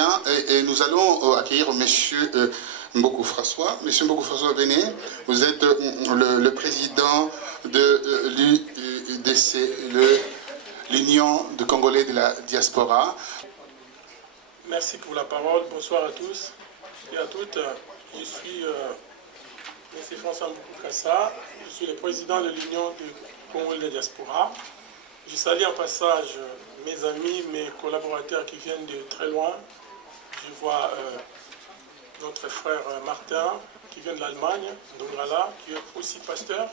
Bien, et nous allons accueillir Monsieur Mboku François. Monsieur Mboku François, venez. Vous êtes le président de l'UDC, l'Union de Congolais de la diaspora. Merci pour la parole. Bonsoir à tous et à toutes. Je suis M. François Mboku Kassa. Je suis le président de l'Union de Congolais de la diaspora. Je salue en passage mes amis, mes collaborateurs qui viennent de très loin. Je vois notre frère Martin qui vient de l'Allemagne, Ndongala, qui est aussi pasteur,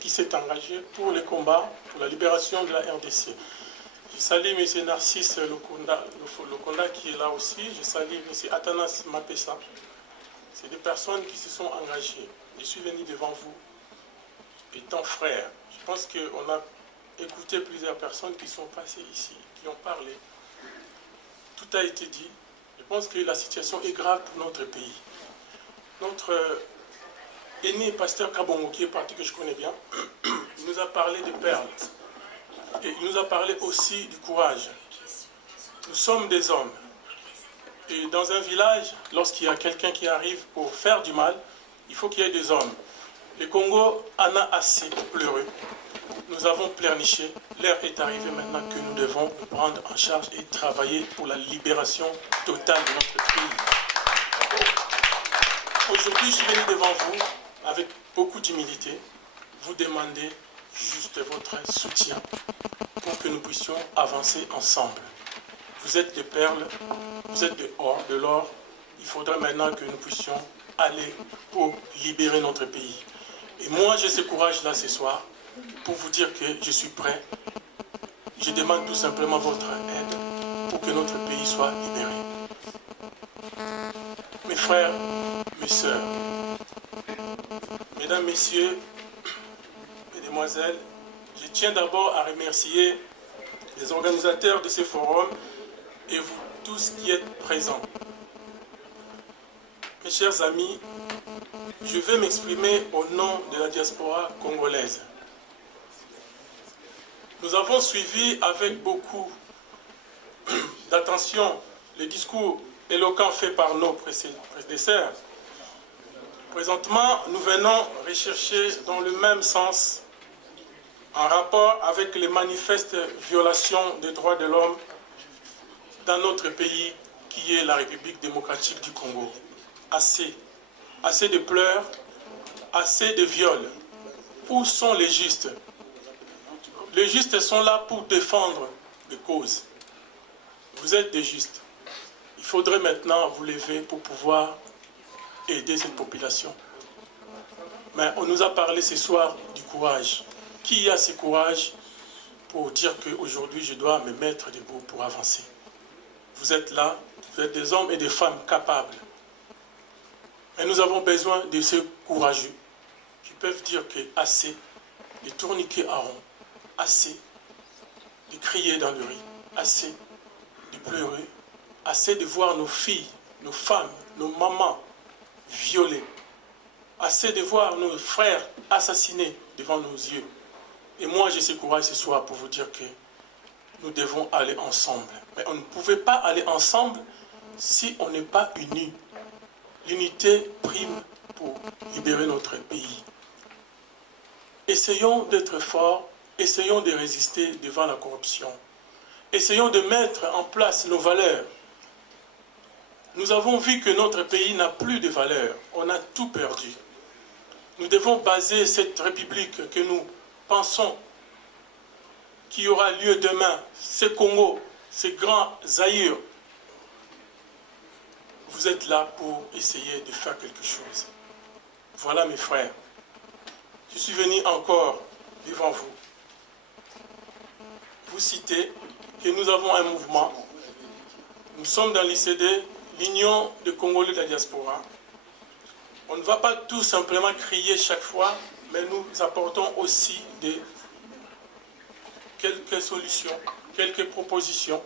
qui s'est engagé pour les combats, pour la libération de la RDC. Je salue M. Narcisse Lokonda qui est là aussi. Je salue M. Athanas Mapessa. C'est des personnes qui se sont engagées. Je suis venu devant vous étant frère. Je pense qu'on a écouté plusieurs personnes qui sont passées ici, qui ont parlé. Tout a été dit. Je pense que la situation est grave pour notre pays. Notre aîné pasteur Kabongo, qui est parti, que je connais bien, il nous a parlé de perles. Et il nous a parlé aussi du courage. Nous sommes des hommes. Et dans un village, lorsqu'il y a quelqu'un qui arrive pour faire du mal, il faut qu'il y ait des hommes. Le Congo en a assez pleuré. Nous avons pleurniché. L'heure est arrivée maintenant que nous devons nous prendre en charge et travailler pour la libération totale de notre pays. Aujourd'hui, je suis venu devant vous avec beaucoup d'humilité, vous demander juste votre soutien pour que nous puissions avancer ensemble. Vous êtes des perles, vous êtes de l'or. Il faudra maintenant que nous puissions aller pour libérer notre pays. Et moi, j'ai ce courage-là ce soir pour vous dire que je suis prêt. Je demande tout simplement votre aide pour que notre pays soit libéré. Mes frères, mes sœurs, mesdames, messieurs, mesdemoiselles, je tiens d'abord à remercier les organisateurs de ce forum et vous tous qui êtes présents. Mes chers amis, je vais m'exprimer au nom de la diaspora congolaise. Nous avons suivi avec beaucoup d'attention les discours éloquents faits par nos prédécesseurs. Présentement, nous venons rechercher dans le même sens en rapport avec les manifestes violations des droits de l'homme dans notre pays qui est la République démocratique du Congo. Assez de pleurs, assez de viols. Où sont les justes? Les justes sont là pour défendre les causes. Vous êtes des justes. Il faudrait maintenant vous lever pour pouvoir aider cette population. Mais on nous a parlé ce soir du courage. Qui a ce courage pour dire qu'aujourd'hui je dois me mettre debout pour avancer? Vous êtes là, vous êtes des hommes et des femmes capables. Mais nous avons besoin de ces courageux qui peuvent dire que assez de tourniquer à rond, assez de crier dans le riz, assez de pleurer, assez de voir nos filles, nos femmes, nos mamans violées, assez de voir nos frères assassinés devant nos yeux. Et moi, j'ai ce courage ce soir pour vous dire que nous devons aller ensemble. Mais on ne pouvait pas aller ensemble si on n'est pas unis. L'unité prime pour libérer notre pays. Essayons d'être forts, essayons de résister devant la corruption. Essayons de mettre en place nos valeurs. Nous avons vu que notre pays n'a plus de valeurs. On a tout perdu. Nous devons baser cette république que nous pensons qui aura lieu demain, ce Congo, ces grands Zaïre. Vous êtes là pour essayer de faire quelque chose. Voilà mes frères. Je suis venu encore devant vous. Vous citer que nous avons un mouvement. Nous sommes dans l'ICD, l'Union de Congolais de la diaspora. On ne va pas tout simplement crier chaque fois, mais nous apportons aussi quelques solutions, quelques propositions.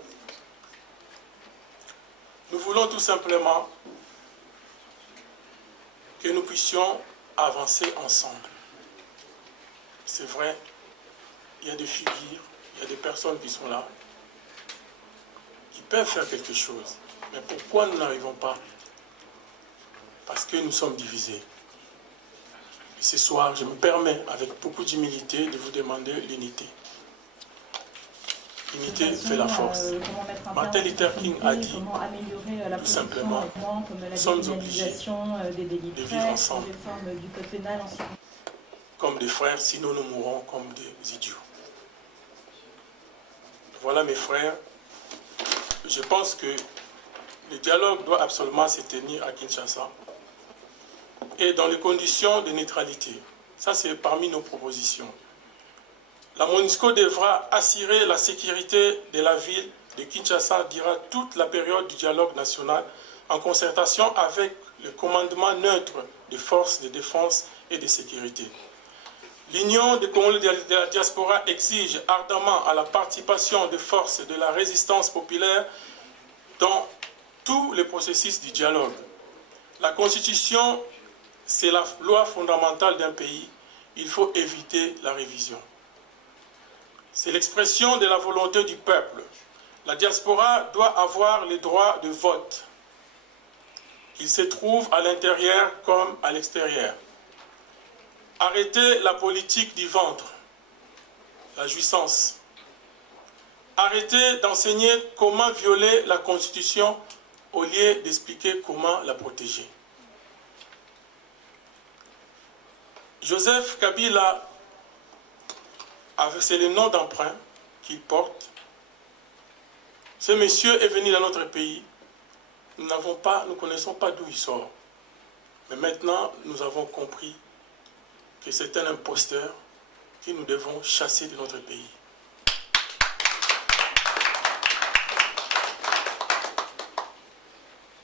Nous voulons tout simplement que nous puissions avancer ensemble. C'est vrai, il y a des figures, il y a des personnes qui sont là, qui peuvent faire quelque chose. Mais pourquoi nous n'arrivons pas? Parce que nous sommes divisés. Et ce soir, je me permets, avec beaucoup d'humilité, de vous demander l'unité. L'unité fait la force. Martin Luther King a dit, tout simplement, nous sommes obligés de vivre ensemble comme des frères, sinon nous mourrons comme des idiots. Voilà mes frères, je pense que le dialogue doit absolument se tenir à Kinshasa et dans les conditions de neutralité. Ça, c'est parmi nos propositions. La MONUSCO devra assurer la sécurité de la ville de Kinshasa durant toute la période du dialogue national en concertation avec le commandement neutre des forces de défense et de sécurité. L'Union des Congolais de la diaspora exige ardemment à la participation des forces de la résistance populaire dans tous les processus du dialogue. La Constitution, c'est la loi fondamentale d'un pays. Il faut éviter la révision. C'est l'expression de la volonté du peuple. La diaspora doit avoir le droit de vote, qu'il se trouve à l'intérieur comme à l'extérieur. Arrêtez la politique du ventre, la jouissance. Arrêtez d'enseigner comment violer la Constitution au lieu d'expliquer comment la protéger. Joseph Kabila, c'est le nom d'emprunt qu'il porte. Ce monsieur est venu dans notre pays. Nous ne connaissons pas d'où il sort. Mais maintenant, nous avons compris que c'est un imposteur que nous devons chasser de notre pays.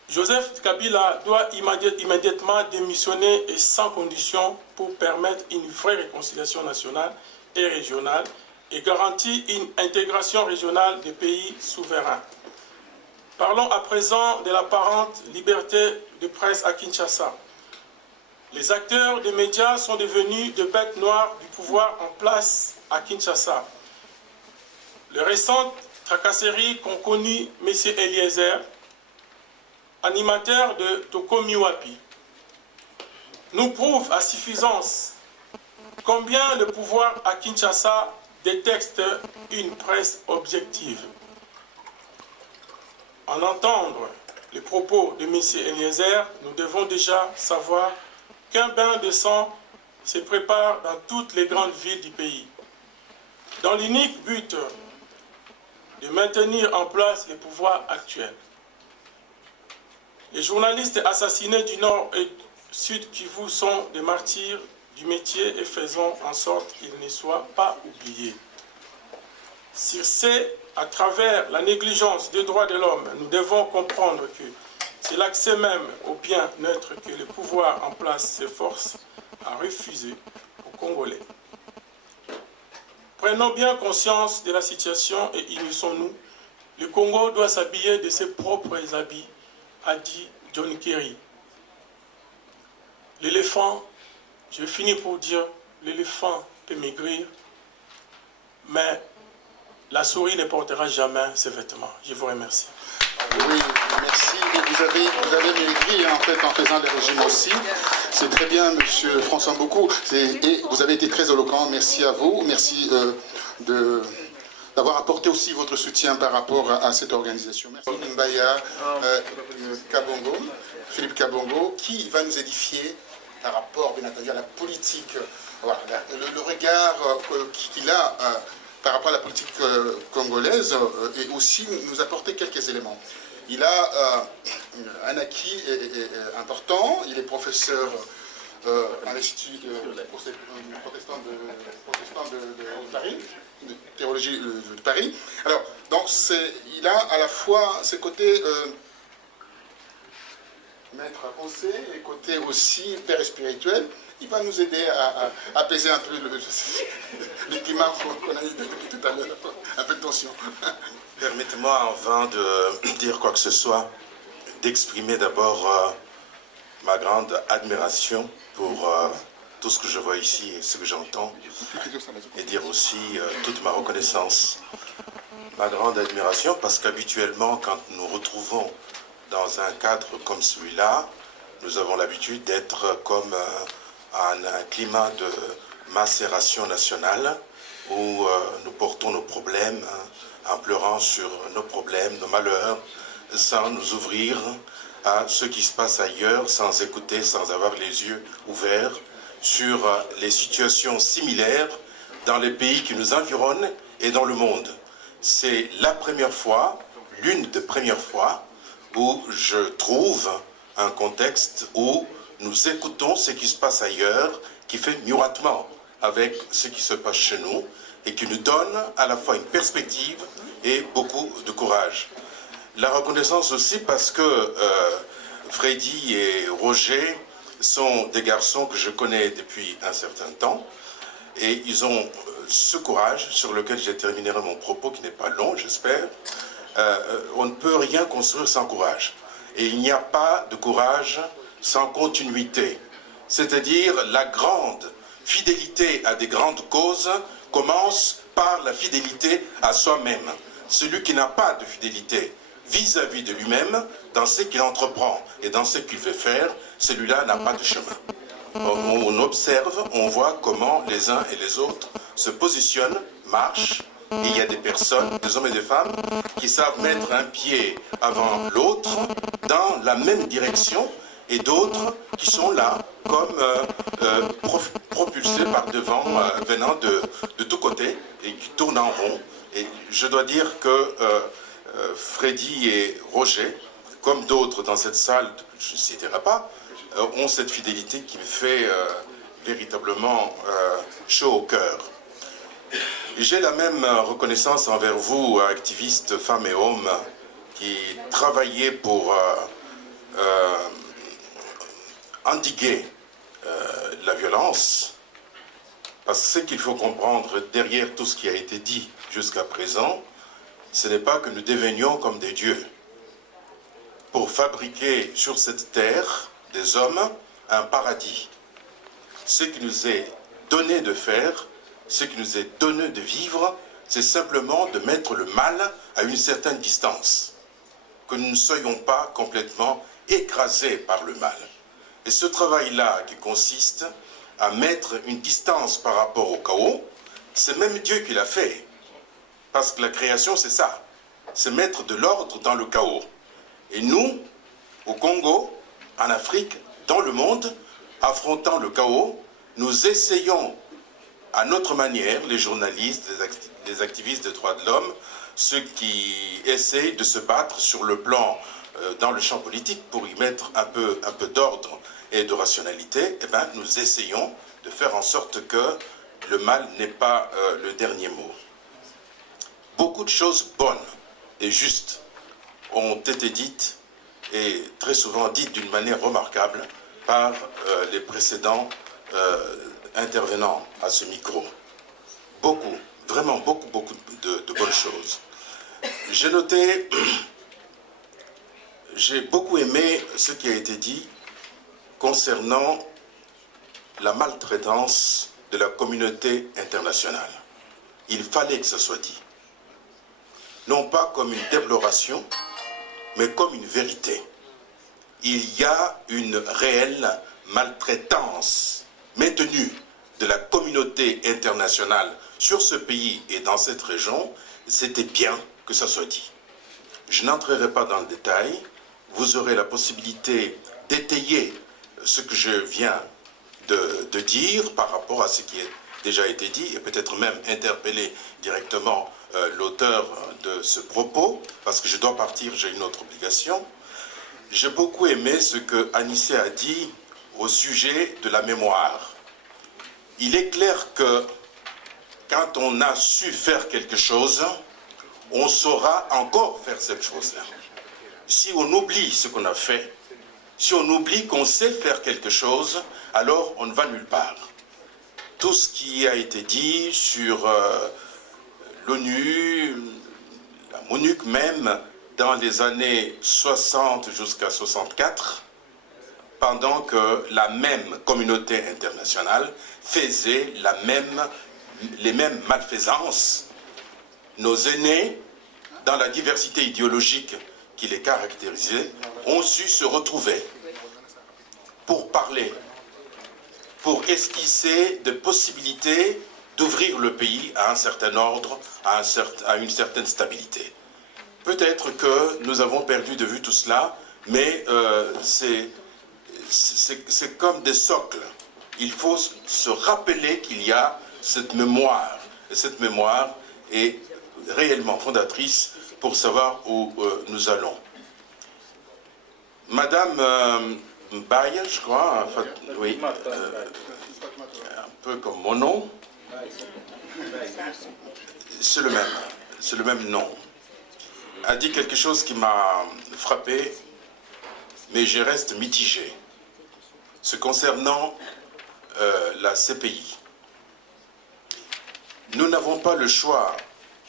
Joseph Kabila doit immédiatement démissionner et sans condition pour permettre une vraie réconciliation nationale et régionale et garantir une intégration régionale des pays souverains. Parlons à présent de l'apparente liberté de presse à Kinshasa. Les acteurs des médias sont devenus des bêtes noires du pouvoir en place à Kinshasa. Les récentes tracasseries qu'ont connues M. Eliezer, animateur de Toko Miwapi, nous prouvent à suffisance combien le pouvoir à Kinshasa déteste une presse objective. En entendre les propos de M. Eliezer, nous devons déjà savoir qu'un bain de sang se prépare dans toutes les grandes villes du pays, dans l'unique but de maintenir en place le pouvoir actuel. Les journalistes assassinés du Nord et du Sud Kivu sont des martyrs du métier et faisons en sorte qu'ils ne soient pas oubliés. Sur ce, à travers la négligence des droits de l'homme, nous devons comprendre que c'est l'accès même au bien-être que le pouvoir en place s'efforce à refuser aux Congolais. Prenons bien conscience de la situation et unissons-nous. Le Congo doit s'habiller de ses propres habits, a dit John Kerry. L'éléphant, je finis pour dire, l'éléphant peut maigrir, mais la souris ne portera jamais ses vêtements. Je vous remercie. Oui, merci. Vous avez maigri en fait en faisant les régimes aussi. C'est très bien, monsieur François Mboukou. Et vous avez été très éloquent. Merci à vous. Merci d'avoir apporté aussi votre soutien par rapport à cette organisation. Merci Mbaya Kabongo, Philippe Kabongo, qui va nous édifier par rapport, bien entendu, à la politique, voilà, le regard qu'il a par rapport à la politique congolaise et aussi nous apporter quelques éléments. Il a un acquis important, il est professeur à l'Institut protestant de Paris, de théologie de Paris. Alors, donc il a à la fois ses côtés maître à penser et côté aussi père spirituel. Il va nous aider à apaiser un peu le climat qu'on a eu tout à l'heure, un peu de tension. Permettez-moi, avant de dire quoi que ce soit, d'exprimer d'abord ma grande admiration pour tout ce que je vois ici et ce que j'entends, et dire aussi toute ma reconnaissance. Ma grande admiration parce qu'habituellement, quand nous retrouvons dans un cadre comme celui-là, nous avons l'habitude d'être comme un climat de macération nationale où nous portons nos problèmes en pleurant sur nos problèmes, nos malheurs, sans nous ouvrir à ce qui se passe ailleurs, sans écouter, sans avoir les yeux ouverts sur les situations similaires dans les pays qui nous environnent et dans le monde. C'est la première fois, l'une des premières fois, où je trouve un contexte où nous écoutons ce qui se passe ailleurs, qui fait miroitement avec ce qui se passe chez nous, et qui nous donne à la fois une perspective et beaucoup de courage. La reconnaissance aussi parce que Freddy et Roger sont des garçons que je connais depuis un certain temps, et ils ont ce courage sur lequel je terminerai mon propos, qui n'est pas long, j'espère. On ne peut rien construire sans courage. Et il n'y a pas de courage sans continuité. C'est-à-dire la grande fidélité à des grandes causes commence par la fidélité à soi-même. Celui qui n'a pas de fidélité vis-à-vis de lui-même, dans ce qu'il entreprend et dans ce qu'il veut faire, celui-là n'a pas de chemin. On observe, on voit comment les uns et les autres se positionnent, marchent, et il y a des personnes, des hommes et des femmes, qui savent mettre un pied avant l'autre dans la même direction, et d'autres qui sont là comme propulsés par devant, venant de tous côtés, et qui tournent en rond. Et je dois dire que Freddy et Roger, comme d'autres dans cette salle, je ne citerai pas, ont cette fidélité qui me fait véritablement chaud au cœur. J'ai la même reconnaissance envers vous, activistes, femmes et hommes, qui travaillez pour endiguer la violence, parce que ce qu'il faut comprendre derrière tout ce qui a été dit jusqu'à présent, ce n'est pas que nous devenions comme des dieux pour fabriquer sur cette terre des hommes un paradis. Ce qui nous est donné de faire, ce qui nous est donné de vivre, c'est simplement de mettre le mal à une certaine distance, que nous ne soyons pas complètement écrasés par le mal. Et ce travail-là qui consiste à mettre une distance par rapport au chaos, c'est même Dieu qui l'a fait. Parce que la création, c'est ça. C'est mettre de l'ordre dans le chaos. Et nous, au Congo, en Afrique, dans le monde, affrontant le chaos, nous essayons, à notre manière, les journalistes, les activistes des droits de l'homme, ceux qui essayent de se battre sur le plan, dans le champ politique, pour y mettre un peu d'ordre et de rationalité, eh bien, nous essayons de faire en sorte que le mal n'ait pas le dernier mot. Beaucoup de choses bonnes et justes ont été dites, et très souvent dites d'une manière remarquable, par les précédents intervenants à ce micro. Beaucoup, vraiment beaucoup de bonnes choses. J'ai noté, j'ai beaucoup aimé ce qui a été dit concernant la maltraitance de la communauté internationale. Il fallait que ce soit dit. Non pas comme une déploration, mais comme une vérité. Il y a une réelle maltraitance maintenue de la communauté internationale sur ce pays et dans cette région. C'était bien que ça soit dit. Je n'entrerai pas dans le détail. Vous aurez la possibilité d'étayer ce que je viens de dire par rapport à ce qui a déjà été dit, et peut-être même interpeller directement l'auteur de ce propos, parce que je dois partir, j'ai une autre obligation. J'ai beaucoup aimé ce que Anissé a dit au sujet de la mémoire. Il est clair que quand on a su faire quelque chose, on saura encore faire cette chose-là. Si on oublie ce qu'on a fait, si on oublie qu'on sait faire quelque chose, alors on ne va nulle part. Tout ce qui a été dit sur l'ONU, la MONUC même, dans les années 60 jusqu'à 64, pendant que la même communauté internationale faisait les mêmes malfaisances. Nos aînés, dans la diversité idéologique qui les caractérisaient ont su se retrouver pour parler, pour esquisser des possibilités d'ouvrir le pays à un certain ordre, à une certaine stabilité. Peut-être que nous avons perdu de vue tout cela, mais c'est comme des socles. Il faut se rappeler qu'il y a cette mémoire. Et cette mémoire est réellement fondatrice pour savoir où nous allons. Madame Baye, je crois, en fait, oui, un peu comme mon nom, c'est le même nom, a dit quelque chose qui m'a frappé, mais je reste mitigé. Ce concernant la CPI. Nous n'avons pas le choix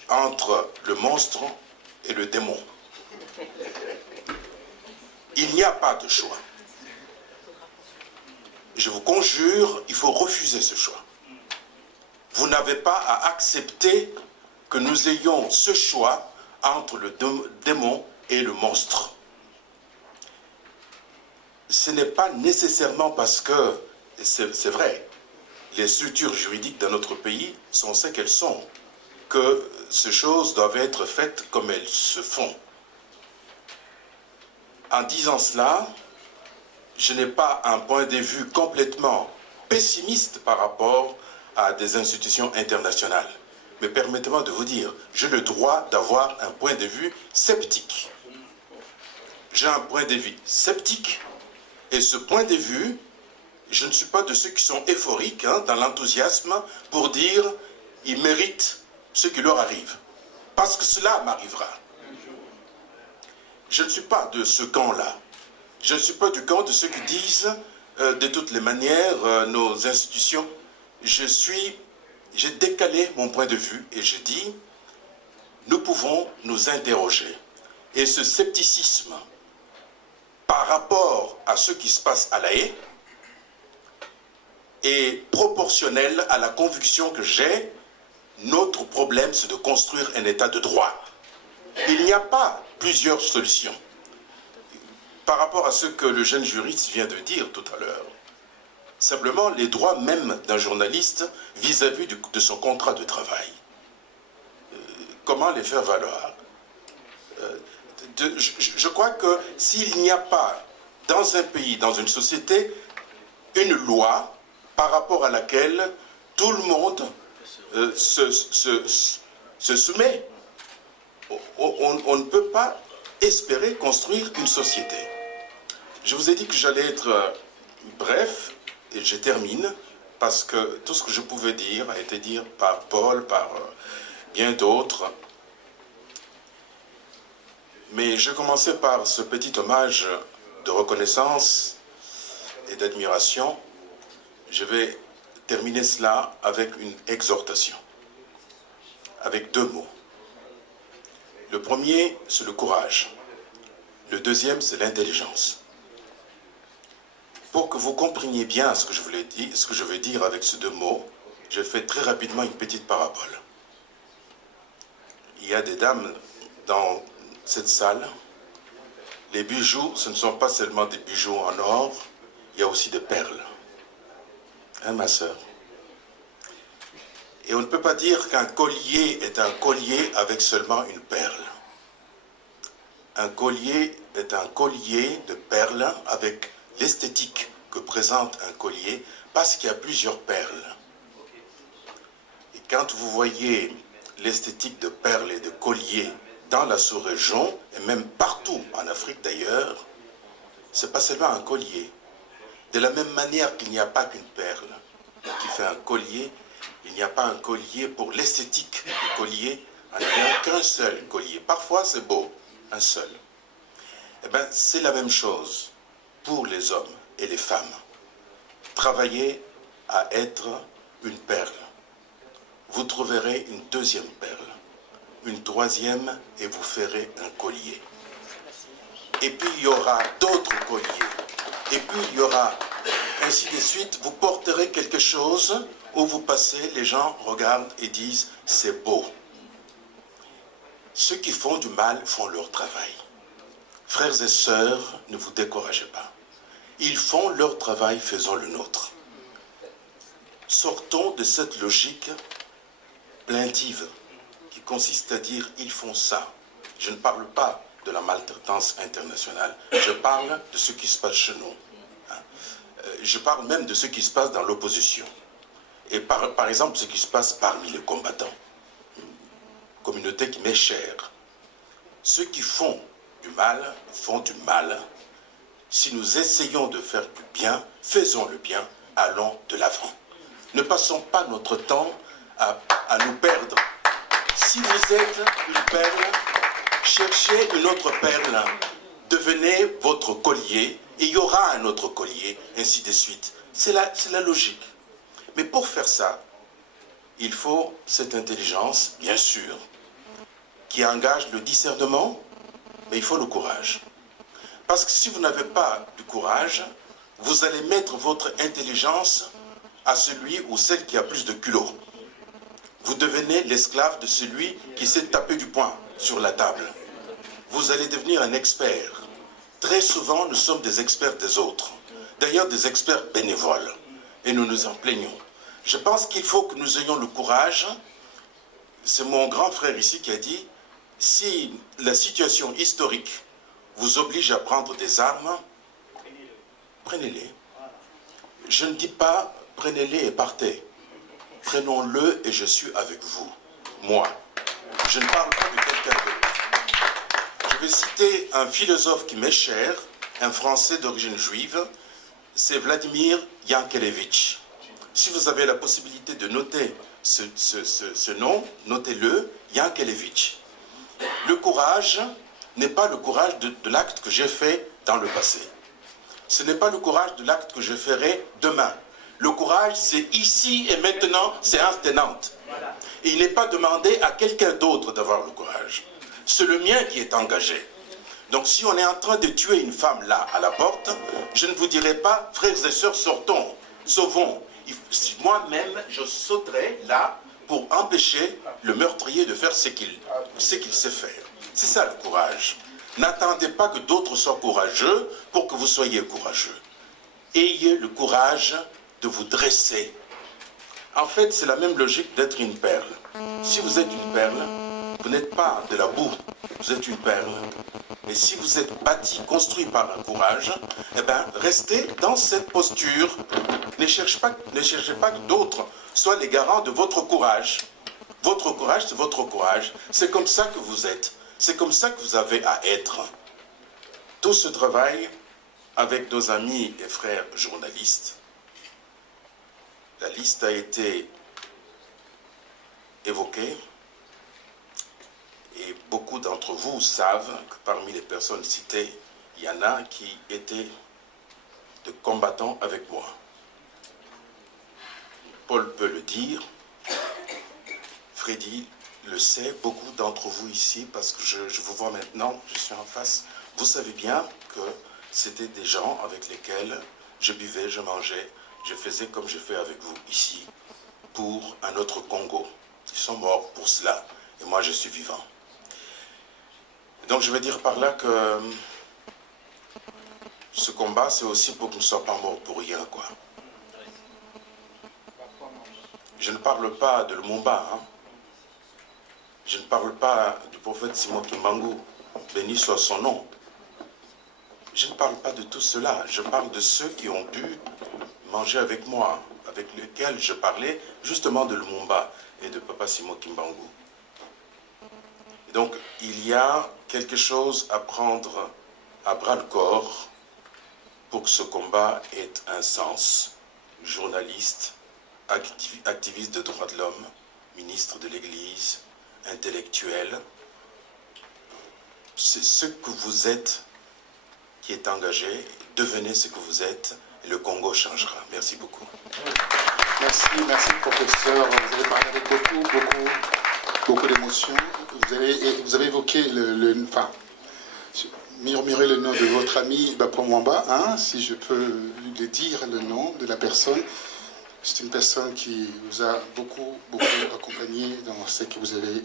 entre le monstre et le démon. Il n'y a pas de choix. Je vous conjure, il faut refuser ce choix. Vous n'avez pas à accepter que nous ayons ce choix entre le démon et le monstre. Ce n'est pas nécessairement parce que, c'est vrai, les structures juridiques dans notre pays sont ce qu'elles sont, que ces choses doivent être faites comme elles se font. En disant cela, je n'ai pas un point de vue complètement pessimiste par rapport à des institutions internationales. Mais permettez-moi de vous dire, j'ai le droit d'avoir un point de vue sceptique. J'ai un point de vue sceptique, et ce point de vue, je ne suis pas de ceux qui sont euphoriques dans l'enthousiasme pour dire ils méritent ce qui leur arrive. Parce que cela m'arrivera. Je ne suis pas de ce camp-là. Je ne suis pas du camp de ceux qui disent de toutes les manières nos institutions. J'ai décalé mon point de vue et j'ai dit nous pouvons nous interroger. Et ce scepticisme par rapport à ce qui se passe à La Haye est proportionnel à la conviction que j'ai. Notre problème, c'est de construire un état de droit. Il n'y a pas plusieurs solutions. Par rapport à ce que le jeune juriste vient de dire tout à l'heure, simplement les droits même d'un journaliste vis-à-vis de son contrat de travail. Comment les faire valoir? Je crois que s'il n'y a pas dans un pays, dans une société, une loi par rapport à laquelle tout le monde se soumet, on ne peut pas espérer construire une société. Je vous ai dit que j'allais être bref, et je termine, parce que tout ce que je pouvais dire a été dit par Paul, par bien d'autres. Mais je commençais par ce petit hommage de reconnaissance et d'admiration. Je vais terminer cela avec une exhortation, avec deux mots. Le premier, c'est le courage. Le deuxième, c'est l'intelligence. Pour que vous compreniez bien ce que je veux dire avec ces deux mots, je fais très rapidement une petite parabole. Il y a des dames dans cette salle. Les bijoux, ce ne sont pas seulement des bijoux en or, il y a aussi des perles. Hein, ma sœur? Et on ne peut pas dire qu'un collier est un collier avec seulement une perle. Un collier est un collier de perles avec l'esthétique que présente un collier parce qu'il y a plusieurs perles. Et quand vous voyez l'esthétique de perles et de colliers dans la sous-région, et même partout en Afrique d'ailleurs, ce n'est pas seulement un collier. De la même manière qu'il n'y a pas qu'une perle qui fait un collier, il n'y a pas un collier pour l'esthétique du collier, il n'y a qu'un seul collier. Parfois c'est beau, un seul. Eh bien, c'est la même chose pour les hommes et les femmes. Travaillez à être une perle. Vous trouverez une deuxième perle, une troisième, et vous ferez un collier. Et puis il y aura d'autres colliers. Et puis il y aura ainsi de suite. Vous porterez quelque chose où vous passez, les gens regardent et disent c'est beau. Ceux qui font du mal font leur travail. frères et sœurs, ne vous découragez pas. Ils font leur travail, faisons le nôtre. Sortons de cette logique plaintive qui consiste à dire « ils font ça ». Je ne parle pas de la maltraitance internationale, je parle de ce qui se passe chez nous. Je parle même de ce qui se passe dans l'opposition. Et par exemple, ce qui se passe parmi les combattants. Une communauté qui m'est chère. Ceux qui font du mal font du mal. Si nous essayons de faire du bien, faisons le bien, allons de l'avant. Ne passons pas notre temps à nous perdre. Si vous êtes une perle, cherchez une autre perle. Devenez votre collier et il y aura un autre collier, ainsi de suite. C'est la logique. Mais pour faire ça, il faut cette intelligence, bien sûr, qui engage le discernement, mais il faut le courage. Parce que si vous n'avez pas du courage, vous allez mettre votre intelligence à celui ou celle qui a plus de culot. Vous devenez l'esclave de celui qui s'est tapé du poing sur la table. Vous allez devenir un expert. Très souvent, nous sommes des experts des autres. D'ailleurs, des experts bénévoles. Et nous nous en plaignons. Je pense qu'il faut que nous ayons le courage. C'est mon grand frère ici qui a dit, si la situation historique vous oblige à prendre des armes, prenez-les. Je ne dis pas, prenez-les et partez. Prenons-le et je suis avec vous. Moi. Je ne parle pas de quelqu'un d'autre. Je vais citer un philosophe qui m'est cher, un Français d'origine juive, c'est Vladimir Yankelevitch. Si vous avez la possibilité de noter ce nom, notez-le, Yankelevitch. Le courage n'est pas le courage de l'acte que j'ai fait dans le passé. Ce n'est pas le courage de l'acte que je ferai demain. Le courage, c'est ici et maintenant, séance tenante. Et il n'est pas demandé à quelqu'un d'autre d'avoir le courage. C'est le mien qui est engagé. Donc si on est en train de tuer une femme là, à la porte, je ne vous dirai pas, frères et sœurs, sortons, sauvons. Moi-même, je sauterai là pour empêcher le meurtrier de faire ce qu'il sait faire. C'est ça le courage. N'attendez pas que d'autres soient courageux pour que vous soyez courageux. Ayez le courage de vous dresser. En fait, c'est la même logique d'être une perle. Si vous êtes une perle, vous n'êtes pas de la boue, vous êtes une perle. Et si vous êtes bâti, construit par un courage, eh bien, restez dans cette posture. Ne cherchez pas que d'autres soient les garants de votre courage. Votre courage, c'est votre courage. C'est comme ça que vous êtes. C'est comme ça que vous avez à être. Tout ce travail avec nos amis et frères journalistes, la liste a été évoquée et beaucoup d'entre vous savent que parmi les personnes citées, il y en a qui étaient de combattants avec moi. Paul peut le dire, Freddy le sait, beaucoup d'entre vous ici, parce que je vous vois maintenant, je suis en face, vous savez bien que c'était des gens avec lesquels je buvais, je mangeais, je faisais comme je fais avec vous ici, pour un autre Congo. Ils sont morts pour cela, et moi je suis vivant. Donc je veux dire par là que ce combat, c'est aussi pour qu'on ne soit pas mort pour rien, quoi. Je ne parle pas de Lumumba, hein. Je ne parle pas du prophète Simon Kimbangu, béni soit son nom. Je ne parle pas de tout cela, je parle de ceux qui ont dû manger avec moi, avec lesquels je parlais justement de Lumumba et de Papa Simon Kimbangu. Donc il y a quelque chose à prendre à bras-le-corps pour que ce combat ait un sens. Journaliste, activiste de droits de l'homme, ministre de l'Église, intellectuel. C'est ce que vous êtes qui est engagé. Devenez ce que vous êtes et le Congo changera. Merci beaucoup. Merci professeur. Vous avez parlé avec beaucoup d'émotions. Vous avez évoqué murmurer le nom de votre ami Bapou Mwamba, hein, si je peux lui dire le nom de la personne. C'est une personne qui vous a beaucoup accompagné dans ce que vous avez